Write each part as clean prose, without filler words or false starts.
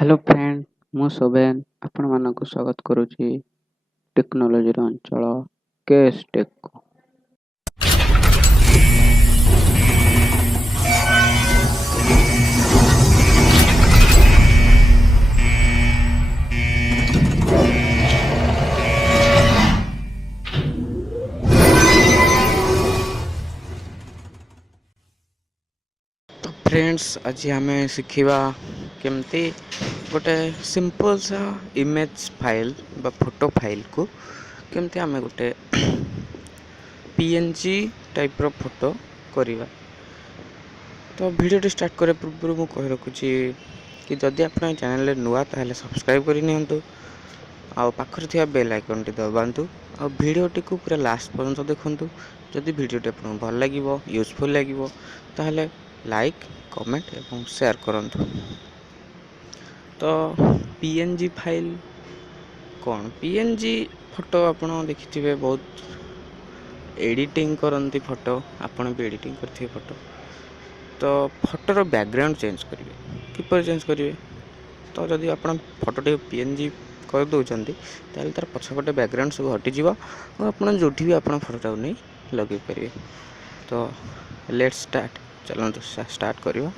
Hello friend, ମୁଁ ଶୋଭେନ ଆପଣମାନଙ୍କୁ ସ୍ୱାଗତ କରୁଛି ଟେକ୍ନୋଲୋଜିର ଅଞ୍ଚଳ କେଏସ୍ ଟେକ୍। तो फ्रेंड्स, आज आम शिखा केमती गोटे सिंपल सा इमेज फाइल बा फोटो फाइल को केमती आम गोटे पीएनजी टाइप रो फोटो करवा। तो वीडियो स्टार्ट करे पूर्व मु कहि रखुची कि जदि आप चैनल नुआ ताहले सब्सक्राइब करनी आउ पाखर थिया बेल आइकन टी दबातु आ वीडियोटी को पूरा लास्ट पर्यंत देखंतु। जदि वीडियोटी आपको भल लगे यूजफुल लगे ताहले लाइक कमेंट एवं शेयर करंतु। तो पीएनजी फाइल कौन? पीएनजी फोटो आपन देखिथिबे बहुत एडिटिंग करंती फोटो, आपन भी एडिटिंग करथिबे फोटो। तो फोटोर बैकग्राउंड चेंज करेंगे किपर चेंज करेंगे। तो जदि आप फोटोटी पीएनजी कर दौरान तार पछपटे बैकग्राउंड सब हटिज और आप जो भी आप फोटोटा नहीं लगे पारे। तो लेट्स स्टार्ट, चलते स्टार्ट करवा।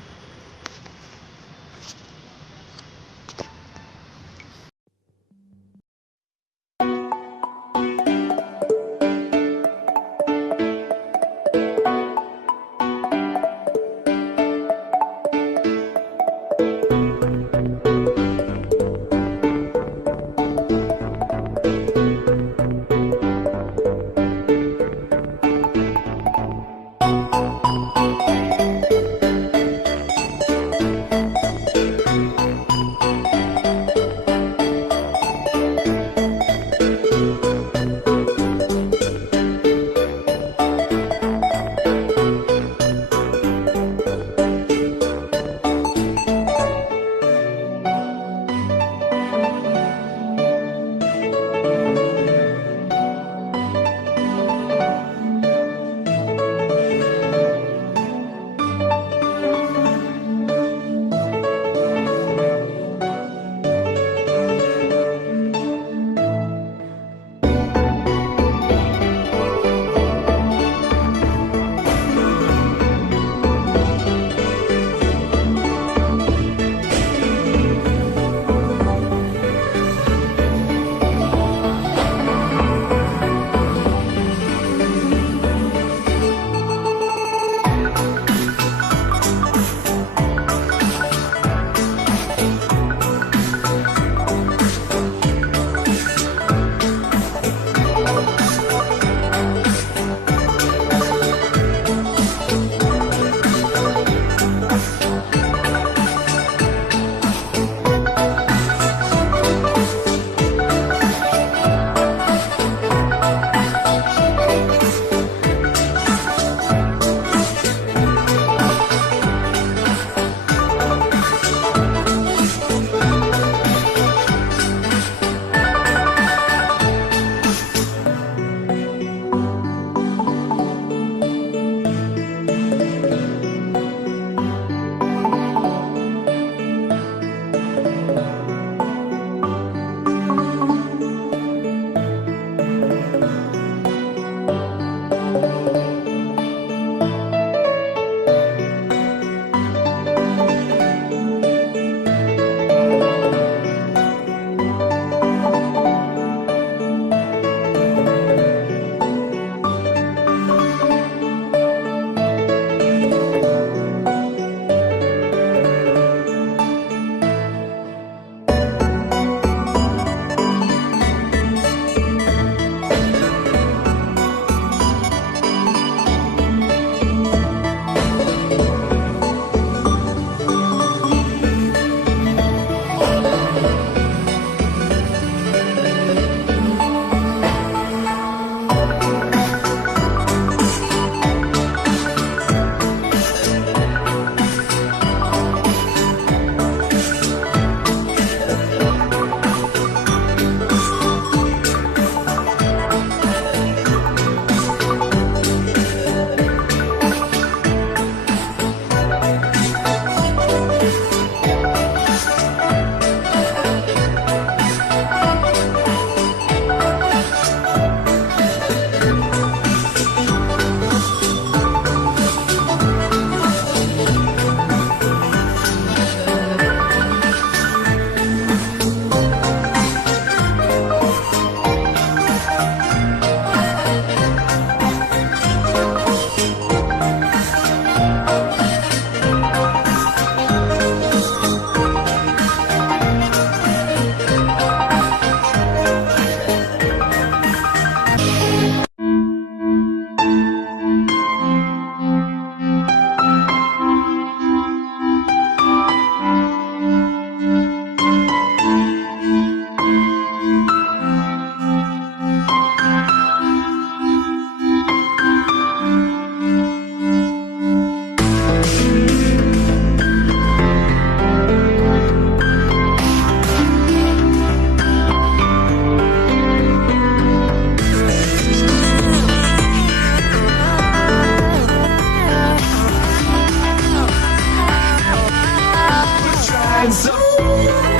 up.